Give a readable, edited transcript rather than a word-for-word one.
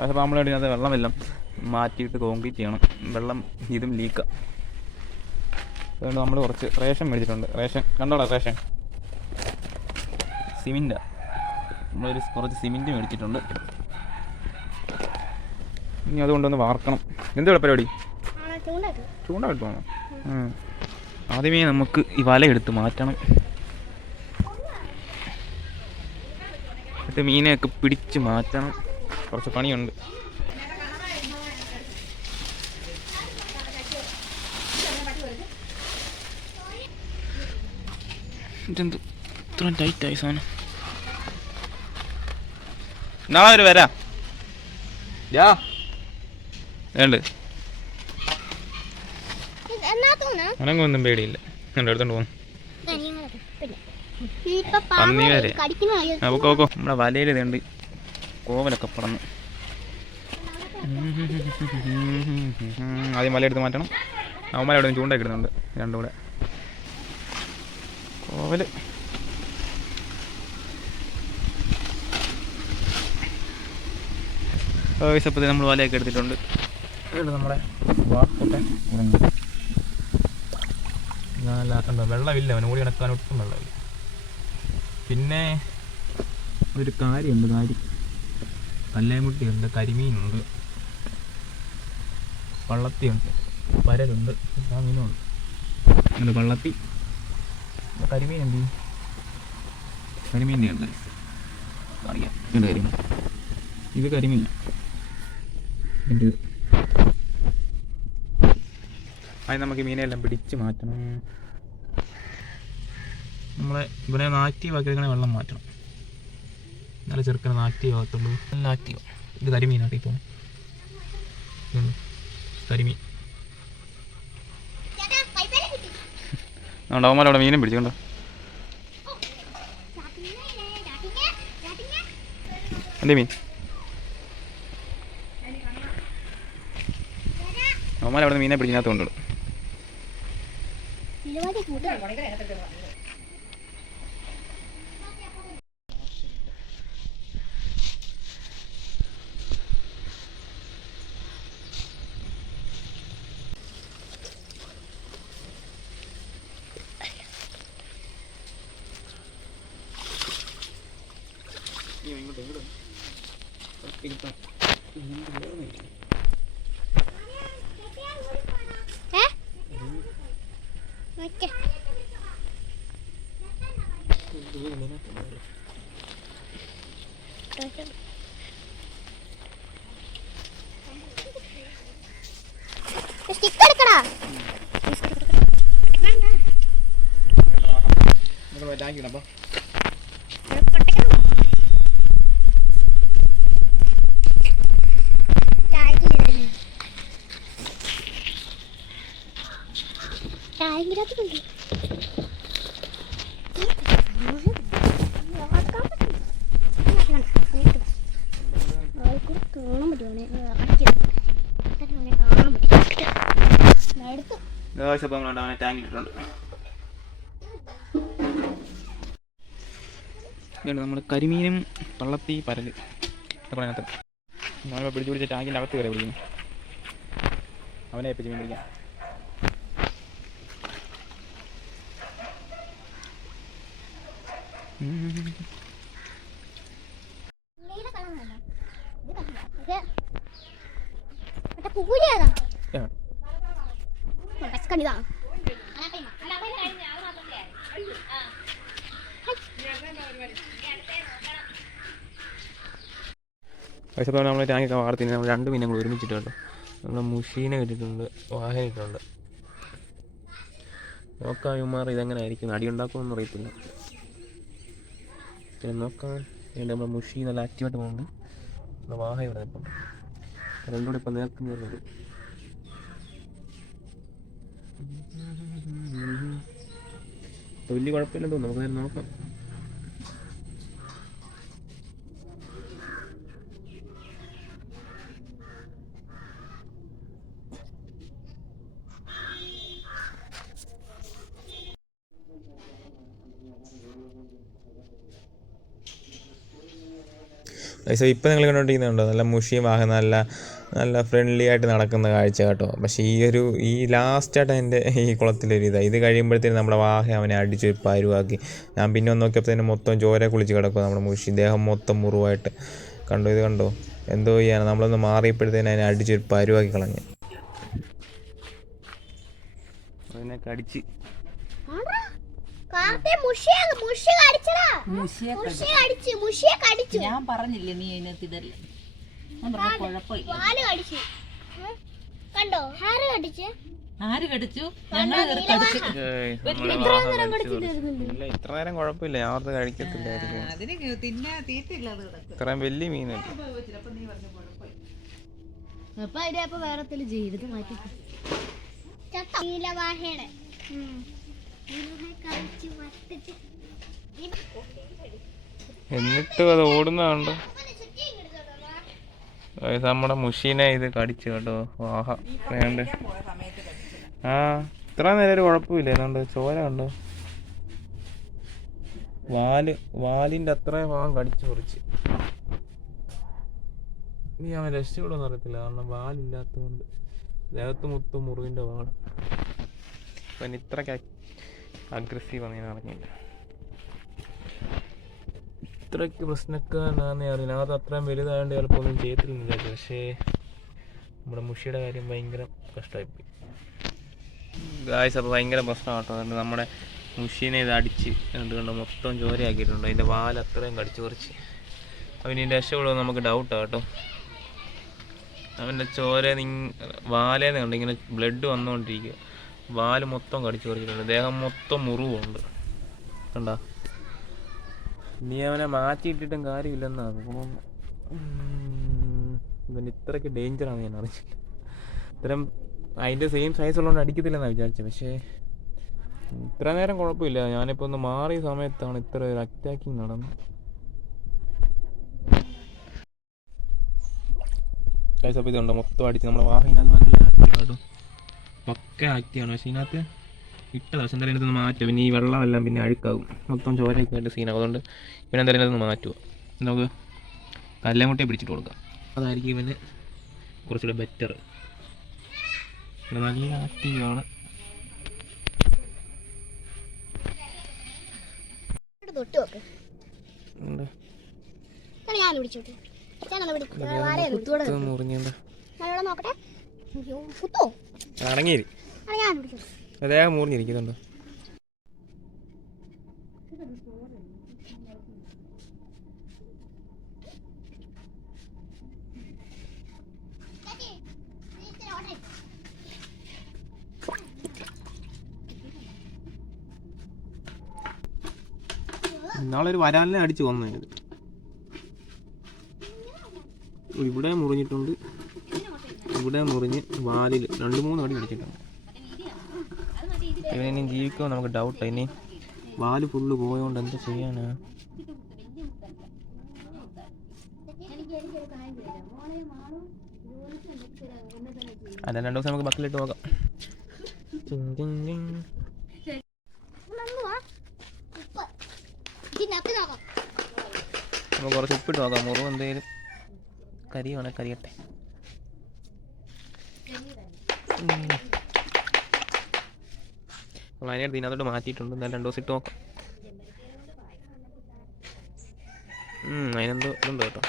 അപ്പോൾ നമ്മളതിനകത്ത് വെള്ളമെല്ലാം മാറ്റിയിട്ട് കോൺക്രീറ്റ് ചെയ്യണം. വെള്ളം ഇതും ലീക്കാണ്. അതുകൊണ്ട് നമ്മൾ കുറച്ച് റേഷൻ മേടിച്ചിട്ടുണ്ട്. റേഷൻ കണ്ടോടാ, റേഷൻ സിമെൻറ്റാണ്. നമ്മളൊരു കുറച്ച് സിമെൻറ്റ് മേടിച്ചിട്ടുണ്ട്. ഇനി അതുകൊണ്ടൊന്ന് വാർക്കണം. എന്തുവാ പരിപാടി? ചൂണ്ട കിട്ടുവാണോ? ആദ്യമേ നമുക്ക് ഈ വല എടുത്ത് മാറ്റണം. എന്നിട്ട് മീനെയൊക്കെ പിടിച്ച് മാറ്റണം. കുറച്ച് പണിയുണ്ട്. ഇതെന്ത് ഇത്ര ടൈറ്റായി സാധനം? നാളെ ഒരു വരാം. വേണ്ട, അനങ്ങൊന്നും പേടിയില്ല. എൻ്റെ അടുത്തോണ്ട് പോകുന്നു. പന്നി വരെ നോക്കോ. നമ്മുടെ വലയിൽ ഇതുണ്ട് കോവലൊക്കെ പടന്നു. ആദ്യം വല എടുത്ത് മാറ്റണം. അവന്മാരെ അവിടെ നിന്ന് ചൂണ്ടൊക്കെ ഇടുന്നുണ്ട് രണ്ടും കൂടെ. കോവല് വിശപ്പത്തിൽ നമ്മൾ വലയൊക്കെ എടുത്തിട്ടുണ്ട്. നമ്മുടെ വാർക്കോട്ടെ നല്ല വെള്ളമില്ല, അവന് ഓടി കിടക്കാൻ ഒട്ടും വെള്ളമില്ല. പിന്നെ ഒരു കാര്യമുണ്ട്, കല്ലേമുട്ടിയുണ്ട്, കരിമീനുണ്ട്, പള്ളത്തിയുണ്ട്, പരലുണ്ട്, ആ മീനുണ്ട്. അങ്ങനെ പള്ളത്തി, കരിമീനുണ്ട്. കരിമീൻ്റെ ഉണ്ട്, അറിയാം ഇതിൻ്റെ കരിമീൻ. ഇത് കരിമീനാണ്. ഇത് അത് നമുക്ക് മീനെല്ലാം പിടിച്ച് മാറ്റണം. നമ്മളെ ഇവിടെ ആക്റ്റീവ് ആക്കി വെള്ളം മാറ്റണം. നല്ല ചെറുക്കനെ ആക്റ്റീവ് ആകത്തുള്ളൂ. നല്ല ആക്റ്റീവ്. ഇത് കരിമീനാണ്. ഇപ്പോൾ കരിമീൻ അവന്മാരവിടെ മീനും പിടിച്ചുകൊണ്ടോ. എന്തേ മീൻ? അവന്മാരവിടെ മീനെ പിടിക്കുന്നതിനകത്ത് കൊണ്ടുള്ളൂ. ടാങ്കിലിട്ടുണ്ട്. നമ്മൾ കരിമീനും പള്ളത്തി പരല് അതിനകത്ത് നമ്മളിപ്പോൾ പിടിച്ച് പിടിച്ച ടാങ്കിൻ്റെ അകത്ത് കയറി പിടിക്കുന്നു. അവനെ ഏൽപ്പിച്ച് മീൻ പിടിക്കാം. പൈസത്തോടെ നമ്മൾ ടാങ്കൊക്കെ വാർത്തിന് നമ്മൾ 2 മീനെ കൂടെ ഒരുമിച്ചിട്ട് കേട്ടോ. നമ്മൾ മുഷീനെ കിട്ടിയിട്ടുണ്ട്, വാഹന ഇട്ടുണ്ട്. നോക്കാം ഇവന്മാർ ഇതെങ്ങനെ ആയിരിക്കും, അടിയുണ്ടാക്കുമെന്ന് അറിയത്തില്ല. പിന്നെ നോക്കാൻ വേണ്ടി നമ്മൾ മുഷി നല്ല ആക്റ്റീവായിട്ട് പോകുന്നുണ്ട്. നമ്മൾ വാഹ ഇവിടെ ഇപ്പം രണ്ടും കൂടെ ഇപ്പം നേർക്കും നേർന്നുണ്ട്. വലിയ കുഴപ്പമില്ലെന്ന് തോന്നുന്നു. നമുക്ക് നേരം നോക്കാം. സോ ഇപ്പോൾ നിങ്ങൾ കണ്ടുകൊണ്ടിരിക്കുന്നുണ്ടോ നല്ല മുഷിയും വാഹനം നല്ല നല്ല ഫ്രണ്ട്ലി ആയിട്ട് നടക്കുന്ന കാഴ്ച കേട്ടോ. പക്ഷേ ഈ ലാസ്റ്റായിട്ട് എൻ്റെ ഈ കുളത്തിലൊരു ഇതാണ്. ഇത് കഴിയുമ്പോഴത്തേനും നമ്മുടെ വാഹ അവനെ അടിച്ച് പരുവാക്കി. ഞാൻ പിന്നെ ഒന്ന് നോക്കിയപ്പോഴത്തേനും മൊത്തം ചോര കുളിച്ച് കിടക്കുക നമ്മുടെ മുഷി, ദേഹം മൊത്തം മുറിവായിട്ട്. കണ്ടോ ഇത് കണ്ടോ, എന്തോ ചെയ്യാനാണ്. നമ്മളൊന്ന് മാറിയപ്പോഴത്തേനും അതിനെ അടിച്ചൊരു പരുവാക്കി കളഞ്ഞു. അതിനെ കടിച്ച് ഞാൻ പറഞ്ഞില്ലേ നീ അതിനകത്ത് ഇതല്ലേ കുഴപ്പമില്ല. ആര് കടിച്ചു? ഞങ്ങള് കടിച്ചു. ഇത്ര നേരം കുഴപ്പമില്ല, ഞാൻ ഓർത്ത് കഴിക്കത്തില്ലായിരിക്കും. അതിന് തീറ്റില്ലാതെ കിടക്കും. ഇത്രയും വലിയ മീനല്ലേ. അപ്പൊ വേറെ ചെയ്ത് മാറ്റി എന്നിട്ടും അത് ഓടുന്നതുണ്ട്. നമ്മുടെ മുഷീനെ ഇത് കടിച്ചു കേട്ടോ. ആഹാ വേണ്ട. ആ ഇത്ര നേരം ഒരു കുഴപ്പമില്ല. അതുകൊണ്ട് ചോര കണ്ടോ, വാലിൻ്റെ അത്രയും ഭാഗം കടിച്ചു കുറച്ച്. ഇനി അവൻ രക്ഷപ്പെടുമെന്ന് അറിയത്തില്ല, കാരണം വാലില്ലാത്തതുകൊണ്ട്. ദേഹത്ത് മൊത്തം മുറിവിൻ്റെ വാള്. അപ്പം ഇത്രയ്ക്ക് അഗ്രസീവാണ്, ഞാൻ അറിഞ്ഞില്ല. ഇത്രയ്ക്ക് പ്രശ്നക്കാരനാണെന്നേ അറിയില്ല. അത് അത്രയും വലുതായതുകൊണ്ട് ചിലപ്പോൾ ഒന്നും ചെയ്യത്തില്ലെന്നില്ല. പക്ഷേ നമ്മുടെ മുഷിയുടെ കാര്യം ഭയങ്കര കഷ്ടമായിപ്പോയി ഗായ്സ്. അപ്പോൾ ഭയങ്കര പ്രശ്നമാണ് കേട്ടോ. അതുകൊണ്ട് നമ്മുടെ മുഷീനെ ഇത് അടിച്ച് കണ്ട് മൊത്തം ചോരയാക്കിയിട്ടുണ്ട്. അതിൻ്റെ വാൽ അത്രയും കടിച്ചു കുറച്ച്. അവന് ഇതിൻ്റെ രക്ഷപ്പെടുമെന്ന് നമുക്ക് ഡൗട്ടാണ് കേട്ടോ. അവൻ്റെ ചോര വാലേന്ന് കണ്ട് ഇങ്ങനെ ബ്ലഡ് വന്നുകൊണ്ടിരിക്കുക. വാല് മൊത്തം കടിച്ചു കുറച്ചിട്ടുണ്ട്. ദേഹം മൊത്തം മുറിവുണ്ട് കണ്ടോ. നീ അവനെ മാറ്റിയിട്ടിട്ടും കാര്യമില്ലെന്നാണ് തോന്നുന്നു. ഇവൻ ഇത്രയ്ക്ക് ഡേഞ്ചറാണ് ഞാൻ അറിഞ്ഞില്ല. ഇത്തരം അതിൻ്റെ സെയിം സൈസ് ഉള്ളതുകൊണ്ട് അടിക്കത്തില്ലെന്നാണ് വിചാരിച്ചത്. പക്ഷേ ഇത്ര നേരം കുഴപ്പമില്ല. ഞാനിപ്പോൾ ഒന്ന് മാറിയ സമയത്താണ് ഇത്ര ഒരു അറ്റാക്കിങ് നടന്നത്. കൈസപ്പ് ഇതുണ്ടോ മൊത്തം അടിച്ച് നമ്മുടെ വാഹനം നല്ല ആക്റ്റീവ് കേട്ടോ. പക്ക ആക്റ്റീവാണ്. പക്ഷേ ഇതിനകത്ത് ഇട്ടത് പക്ഷെ എന്തായാലും ഇതിനകത്ത് മാറ്റും. പിന്നെ ഈ വെള്ളമെല്ലാം പിന്നെ അഴുക്കാവും, മൊത്തം ചോരയൊക്കെ ആയിട്ട് സീനാകും. അതുകൊണ്ട് പിന്നെ എന്തായാലും ഇതിനകത്ത് മാറ്റുക. നമുക്ക് കല്ലേമുട്ടയെ പിടിച്ചിട്ട് കൊടുക്കാം. അതായിരിക്കും ഇവന് കുറച്ചുകൂടെ ബെറ്റർ. നല്ല ആക്റ്റീവാണ്. അടങ്ങിയിരി, ദേഹം മൂർന്നിരിക്കുന്നുണ്ടോ. നാളൊരു വരാലിനെ അടിച്ച് കൊന്നത്. ഇവിടെ മുറിഞ്ഞിട്ടുണ്ട്, ഇവിടെ മുറിഞ്ഞ് വാലിൽ 2-3 അടി അടിച്ചിട്ടുണ്ട്. ഇവനി ജീവിക്കുമോ നമുക്ക് ഡൗട്ടാണ്. ഇനി വാല് ഫുള്ള് പോയതുകൊണ്ട് എന്താ ചെയ്യാനാ. അല്ല 2 ദിവസം നമുക്ക് ബക്കിലിട്ട് നോക്കാം. നമുക്ക് കുറച്ച് ഉപ്പിട്ട് നോക്കാം. മുറിവ് എന്തെങ്കിലും കരിയാണെ കരിയട്ടെ. അതിനടുത്ത് ഇതിനകത്തോട്ട് മാറ്റിയിട്ടുണ്ട്. എന്തായാലും 2 ദിവസം ഇട്ട് നോക്കാം. അതിനെന്തോ ഇതുണ്ട് കേട്ടോ.